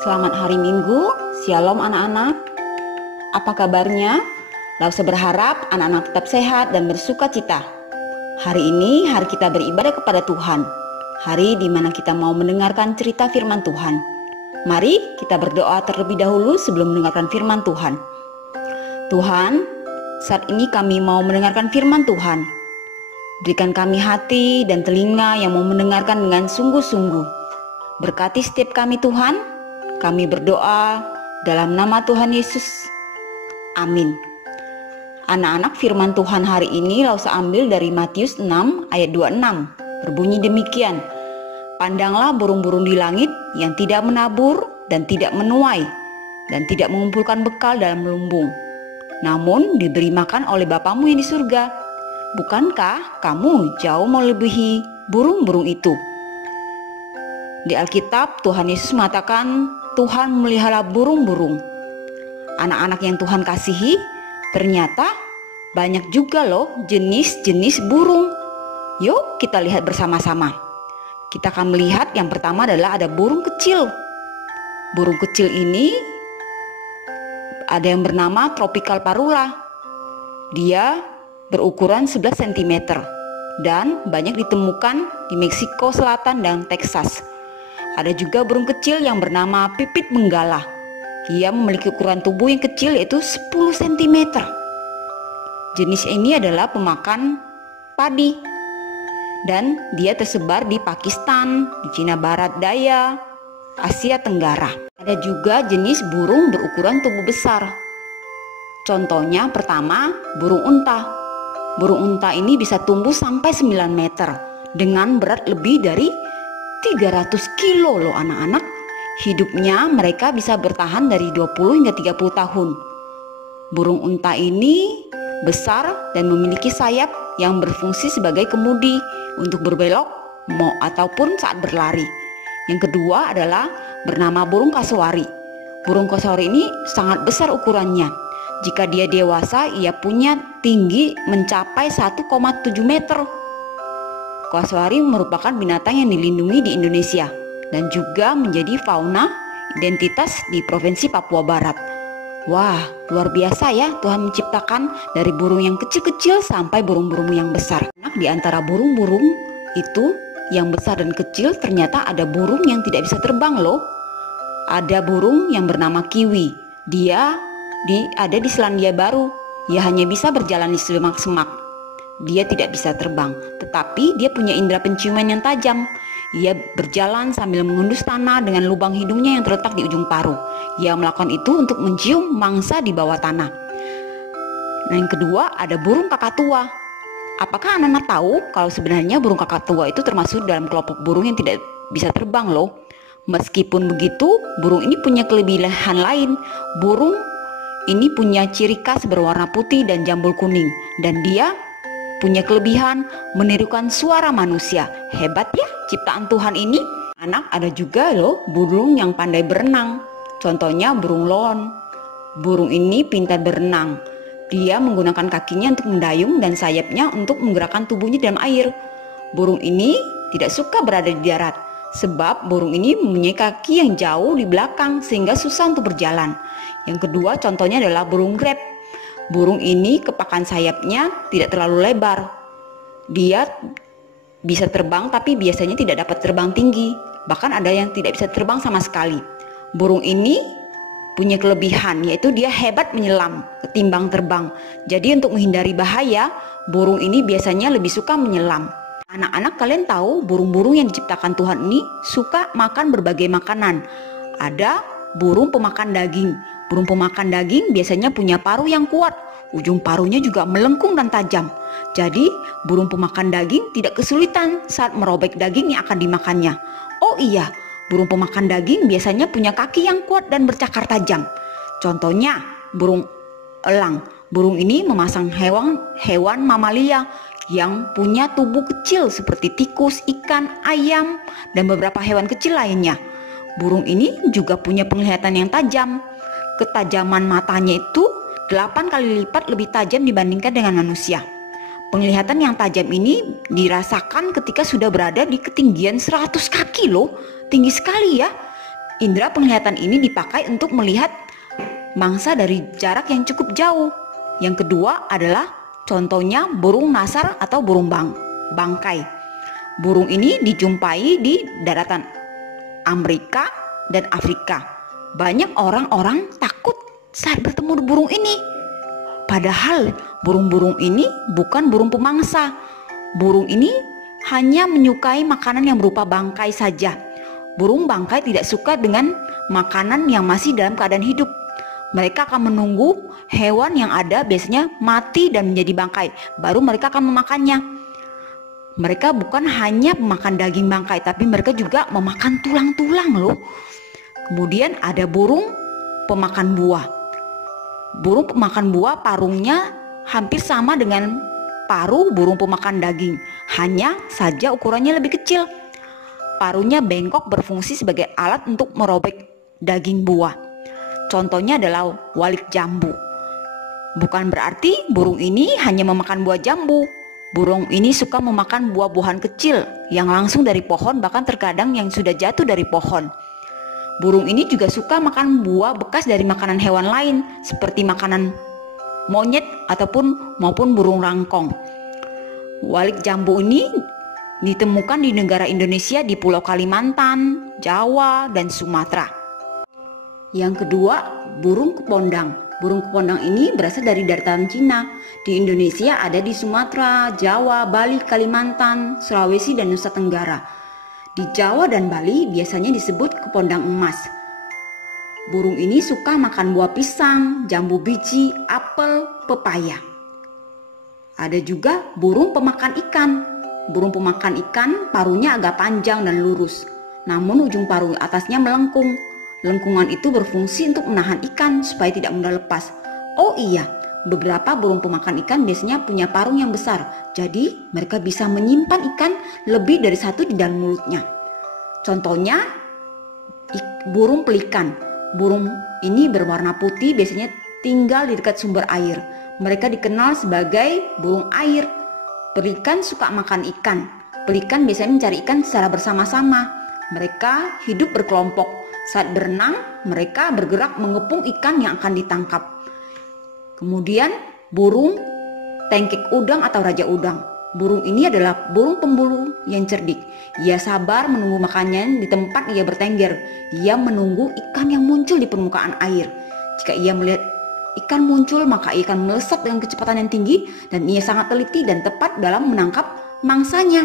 Selamat hari Minggu, Shalom anak-anak. Apa kabarnya? Lausa berharap anak-anak tetap sehat dan bersuka cita. Hari ini hari kita beribadah kepada Tuhan. Hari di mana kita mau mendengarkan cerita firman Tuhan. Mari kita berdoa terlebih dahulu sebelum mendengarkan firman Tuhan. Tuhan, saat ini kami mau mendengarkan firman Tuhan. Berikan kami hati dan telinga yang mau mendengarkan dengan sungguh-sungguh. Berkati setiap kami Tuhan. Kami berdoa dalam nama Tuhan Yesus. Amin. Anak-anak, firman Tuhan hari ini Lausa ambil dari Matius 6 ayat 26. Berbunyi demikian. Pandanglah burung-burung di langit yang tidak menabur dan tidak menuai dan tidak mengumpulkan bekal dalam lumbung, namun diberi makan oleh Bapamu yang di surga. Bukankah kamu jauh melebihi burung-burung itu? Di Alkitab Tuhan Yesus mengatakan Tuhan memelihara burung-burung. Anak-anak yang Tuhan kasihi, ternyata banyak juga loh jenis-jenis burung. Yuk kita lihat bersama-sama. Kita akan melihat yang pertama adalah ada burung kecil. Burung kecil ini ada yang bernama Tropical Parula. Dia berukuran 11 cm dan banyak ditemukan di Meksiko Selatan dan Texas. Ada juga burung kecil yang bernama pipit benggala. Ia memiliki ukuran tubuh yang kecil yaitu 10 cm. Jenis ini adalah pemakan padi dan dia tersebar di Pakistan, di Cina Barat Daya, Asia Tenggara. Ada juga jenis burung berukuran tubuh besar. Contohnya pertama, burung unta. Burung unta ini bisa tumbuh sampai 9 meter dengan berat lebih dari 300 kilo loh anak-anak. Hidupnya mereka bisa bertahan dari 20 hingga 30 tahun. Burung unta ini besar dan memiliki sayap yang berfungsi sebagai kemudi untuk berbelok ataupun saat berlari. Yang kedua adalah bernama burung kasuari. Burung kasuari ini sangat besar ukurannya. Jika dia dewasa, ia punya tinggi mencapai 1,7 meter. Kasuari merupakan binatang yang dilindungi di Indonesia dan juga menjadi fauna identitas di Provinsi Papua Barat. Wah, luar biasa ya Tuhan menciptakan dari burung yang kecil-kecil sampai burung-burung yang besar. Nah, di antara burung-burung itu yang besar dan kecil ternyata ada burung yang tidak bisa terbang loh. Ada burung yang bernama kiwi. Dia ada di Selandia Baru. Ia hanya bisa berjalan di semak-semak. Dia tidak bisa terbang, tetapi dia punya indera penciuman yang tajam. Ia berjalan sambil mengendus tanah dengan lubang hidungnya yang terletak di ujung paruh. Ia melakukan itu untuk mencium mangsa di bawah tanah. Nah, yang kedua ada burung kakatua. Apakah anak-anak tahu kalau sebenarnya burung kakatua itu termasuk dalam kelompok burung yang tidak bisa terbang loh? Meskipun begitu, burung ini punya kelebihan lain. Burung ini punya ciri khas berwarna putih dan jambul kuning, dan dia punya kelebihan menirukan suara manusia. Hebat ya ciptaan Tuhan ini. Anak, ada juga loh burung yang pandai berenang. Contohnya burung loon. Burung ini pintar berenang. Dia menggunakan kakinya untuk mendayung dan sayapnya untuk menggerakkan tubuhnya dalam air. Burung ini tidak suka berada di darat sebab burung ini mempunyai kaki yang jauh di belakang sehingga susah untuk berjalan. Yang kedua contohnya adalah burung grebe. Burung ini kepakan sayapnya tidak terlalu lebar. Dia bisa terbang tapi biasanya tidak dapat terbang tinggi. Bahkan ada yang tidak bisa terbang sama sekali. Burung ini punya kelebihan yaitu dia hebat menyelam ketimbang terbang. Jadi untuk menghindari bahaya, burung ini biasanya lebih suka menyelam. Anak-anak, kalian tahu burung-burung yang diciptakan Tuhan ini suka makan berbagai makanan. Ada burung pemakan daging. Burung pemakan daging biasanya punya paruh yang kuat. Ujung paruhnya juga melengkung dan tajam. Jadi burung pemakan daging tidak kesulitan saat merobek daging yang akan dimakannya. Oh iya, burung pemakan daging biasanya punya kaki yang kuat dan bercakar tajam. Contohnya burung elang. Burung ini memasang hewan mamalia yang punya tubuh kecil seperti tikus, ikan, ayam, dan beberapa hewan kecil lainnya. Burung ini juga punya penglihatan yang tajam. Ketajaman matanya itu 8 kali lipat lebih tajam dibandingkan dengan manusia. Penglihatan yang tajam ini dirasakan ketika sudah berada di ketinggian 100 kaki loh. Tinggi sekali ya. Indera penglihatan ini dipakai untuk melihat mangsa dari jarak yang cukup jauh. Yang kedua adalah contohnya burung nasar atau burung bangkai. Burung ini dijumpai di daratan Amerika dan Afrika. Banyak orang-orang takut saat bertemu burung ini. Padahal burung-burung ini bukan burung pemangsa. Burung ini hanya menyukai makanan yang berupa bangkai saja. Burung bangkai tidak suka dengan makanan yang masih dalam keadaan hidup. Mereka akan menunggu hewan yang ada biasanya mati dan menjadi bangkai, baru mereka akan memakannya. Mereka bukan hanya memakan daging bangkai, tapi mereka juga memakan tulang-tulang loh. Kemudian ada burung pemakan buah. Burung pemakan buah parungnya hampir sama dengan paruh burung pemakan daging, hanya saja ukurannya lebih kecil. Paruhnya bengkok berfungsi sebagai alat untuk merobek daging buah. Contohnya adalah walik jambu. Bukan berarti burung ini hanya memakan buah jambu. Burung ini suka memakan buah-buahan kecil yang langsung dari pohon, bahkan terkadang yang sudah jatuh dari pohon. Burung ini juga suka makan buah bekas dari makanan hewan lain seperti makanan monyet maupun burung rangkong. Walik jambu ini ditemukan di negara Indonesia di Pulau Kalimantan, Jawa, dan Sumatera. Yang kedua, burung kepondang. Burung kepondang ini berasal dari daratan Cina. Di Indonesia ada di Sumatera, Jawa, Bali, Kalimantan, Sulawesi, dan Nusa Tenggara. Di Jawa dan Bali biasanya disebut kepondang emas. Burung ini suka makan buah pisang, jambu biji, apel, pepaya. Ada juga burung pemakan ikan. Burung pemakan ikan paruhnya agak panjang dan lurus, namun ujung paruh atasnya melengkung. Lengkungan itu berfungsi untuk menahan ikan supaya tidak mudah lepas. Oh iya, beberapa burung pemakan ikan biasanya punya parung yang besar, jadi mereka bisa menyimpan ikan lebih dari satu di dalam mulutnya. Contohnya burung pelikan. Burung ini berwarna putih, biasanya tinggal di dekat sumber air. Mereka dikenal sebagai burung air. Pelikan suka makan ikan. Pelikan biasanya mencari ikan secara bersama-sama. Mereka hidup berkelompok. Saat berenang, mereka bergerak mengepung ikan yang akan ditangkap. Kemudian burung tengkek udang atau raja udang. Burung ini adalah burung pemburu yang cerdik. Ia sabar menunggu makannya di tempat ia bertengger. Ia menunggu ikan yang muncul di permukaan air. Jika ia melihat ikan muncul, maka ia akan melesat dengan kecepatan yang tinggi dan ia sangat teliti dan tepat dalam menangkap mangsanya.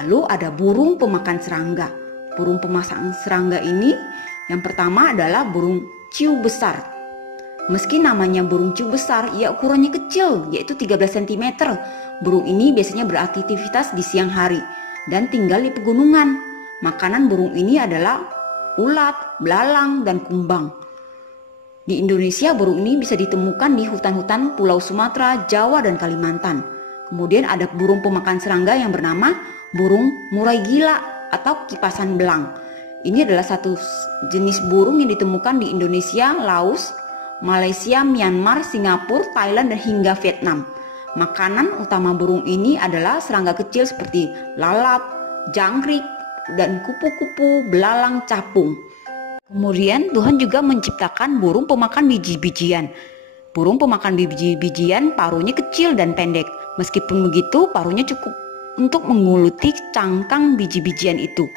Lalu ada burung pemakan serangga. Burung pemakan serangga ini yang pertama adalah burung ciu besar. Meski namanya burung ciu besar, ia ukurannya kecil, yaitu 13 cm. Burung ini biasanya beraktivitas di siang hari dan tinggal di pegunungan. Makanan burung ini adalah ulat, belalang, dan kumbang. Di Indonesia, burung ini bisa ditemukan di hutan-hutan Pulau Sumatera, Jawa, dan Kalimantan. Kemudian ada burung pemakan serangga yang bernama burung murai gila atau kipasan belang. Ini adalah satu jenis burung yang ditemukan di Indonesia, Laos, Malaysia, Myanmar, Singapura, Thailand, dan hingga Vietnam. Makanan utama burung ini adalah serangga kecil seperti lalat, jangkrik, dan kupu-kupu, belalang, capung. Kemudian Tuhan juga menciptakan burung pemakan biji-bijian. Burung pemakan biji-bijian paruhnya kecil dan pendek. Meskipun begitu, paruhnya cukup untuk menguluti cangkang biji-bijian itu.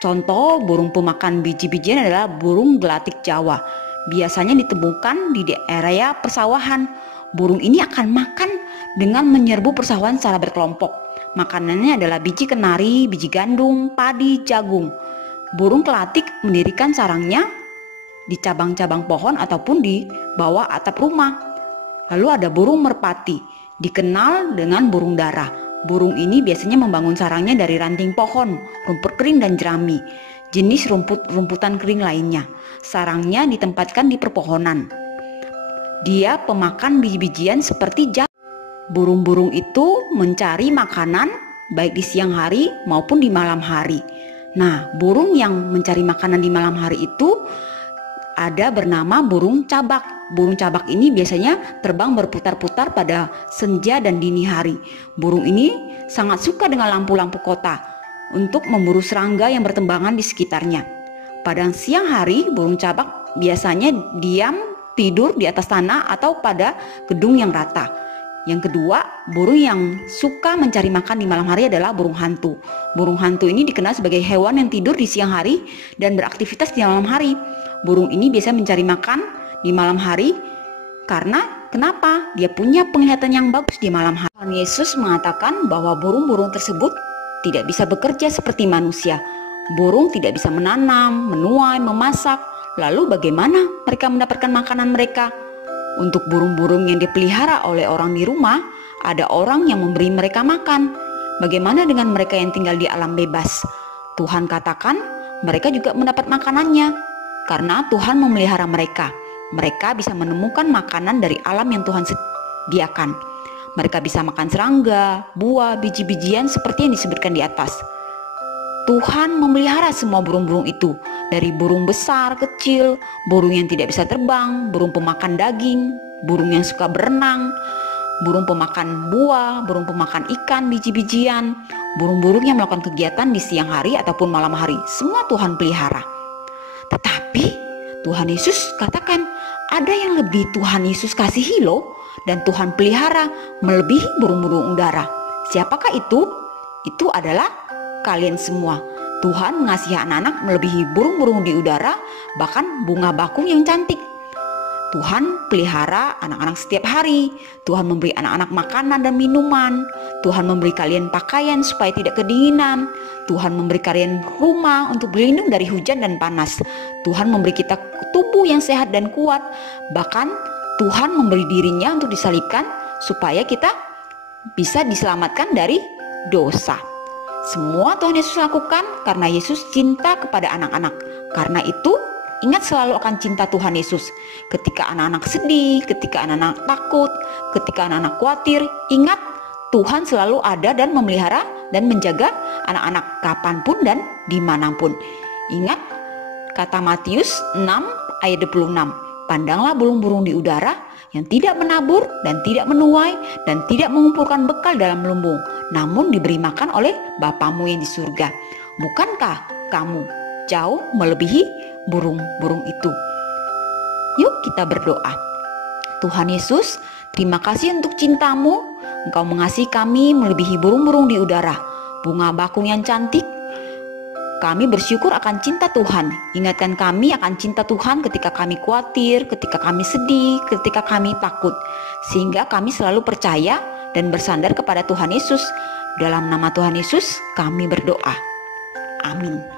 Contoh burung pemakan biji-bijian adalah burung gelatik Jawa. Biasanya ditemukan di area persawahan. Burung ini akan makan dengan menyerbu persawahan secara berkelompok. Makanannya adalah biji kenari, biji gandum, padi, jagung. Burung gelatik mendirikan sarangnya di cabang-cabang pohon ataupun di bawah atap rumah. Lalu ada burung merpati, dikenal dengan burung dara. Burung ini biasanya membangun sarangnya dari ranting pohon, rumput kering, dan jerami. Jenis rumputan kering lainnya. Sarangnya ditempatkan di perpohonan. Dia pemakan biji-bijian seperti jagung. Burung-burung itu mencari makanan baik di siang hari maupun di malam hari. Nah, burung yang mencari makanan di malam hari itu ada bernama burung cabak. Burung cabak ini biasanya terbang berputar-putar pada senja dan dini hari. Burung ini sangat suka dengan lampu-lampu kota untuk memburu serangga yang bertembangan di sekitarnya. Pada siang hari, burung cabak biasanya diam tidur di atas tanah atau pada gedung yang rata. Yang kedua, burung yang suka mencari makan di malam hari adalah burung hantu. Burung hantu ini dikenal sebagai hewan yang tidur di siang hari dan beraktivitas di malam hari. Burung ini biasa mencari makan di malam hari karena kenapa? Dia punya penglihatan yang bagus di malam hari. Tuhan Yesus mengatakan bahwa burung-burung tersebut tidak bisa bekerja seperti manusia. Burung tidak bisa menanam, menuai, memasak. Lalu bagaimana mereka mendapatkan makanan mereka? Untuk burung-burung yang dipelihara oleh orang di rumah, ada orang yang memberi mereka makan. Bagaimana dengan mereka yang tinggal di alam bebas? Tuhan katakan mereka juga mendapat makanannya karena Tuhan memelihara mereka. Mereka bisa menemukan makanan dari alam yang Tuhan sediakan. Mereka bisa makan serangga, buah, biji-bijian seperti yang disebutkan di atas. Tuhan memelihara semua burung-burung itu, dari burung besar, kecil, burung yang tidak bisa terbang, burung pemakan daging, burung yang suka berenang, burung pemakan buah, burung pemakan ikan, biji-bijian, burung-burung yang melakukan kegiatan di siang hari ataupun malam hari. Semua Tuhan pelihara. Tetapi Tuhan Yesus katakan ada yang lebih Tuhan Yesus kasihi loh, dan Tuhan pelihara melebihi burung-burung udara. Siapakah itu? Itu adalah kalian semua. Tuhan mengasihi anak-anak melebihi burung-burung di udara, bahkan bunga bakung yang cantik. Tuhan pelihara anak-anak setiap hari. Tuhan memberi anak-anak makanan dan minuman. Tuhan memberi kalian pakaian supaya tidak kedinginan. Tuhan memberi kalian rumah untuk berlindung dari hujan dan panas. Tuhan memberi kita tubuh yang sehat dan kuat. Bahkan Tuhan memberi dirinya untuk disalibkan supaya kita bisa diselamatkan dari dosa. Semua Tuhan Yesus lakukan karena Yesus cinta kepada anak-anak. Karena itu, ingat selalu akan cinta Tuhan Yesus. Ketika anak-anak sedih, ketika anak-anak takut, ketika anak-anak khawatir, ingat Tuhan selalu ada dan memelihara dan menjaga anak-anak kapanpun dan dimanapun. Ingat kata Matius 6 ayat 26. Pandanglah burung-burung di udara yang tidak menabur dan tidak menuai dan tidak mengumpulkan bekal dalam lumbung, namun diberi makan oleh Bapamu yang di surga. Bukankah kamu jauh melebihi burung-burung itu? Yuk kita berdoa. Tuhan Yesus, terima kasih untuk cintamu. Engkau mengasihi kami melebihi burung-burung di udara, bunga bakung yang cantik. Kami bersyukur akan cinta Tuhan. Ingatkan kami akan cinta Tuhan ketika kami khawatir, ketika kami sedih, ketika kami takut. Sehingga kami selalu percaya dan bersandar kepada Tuhan Yesus. Dalam nama Tuhan Yesus kami berdoa. Amin.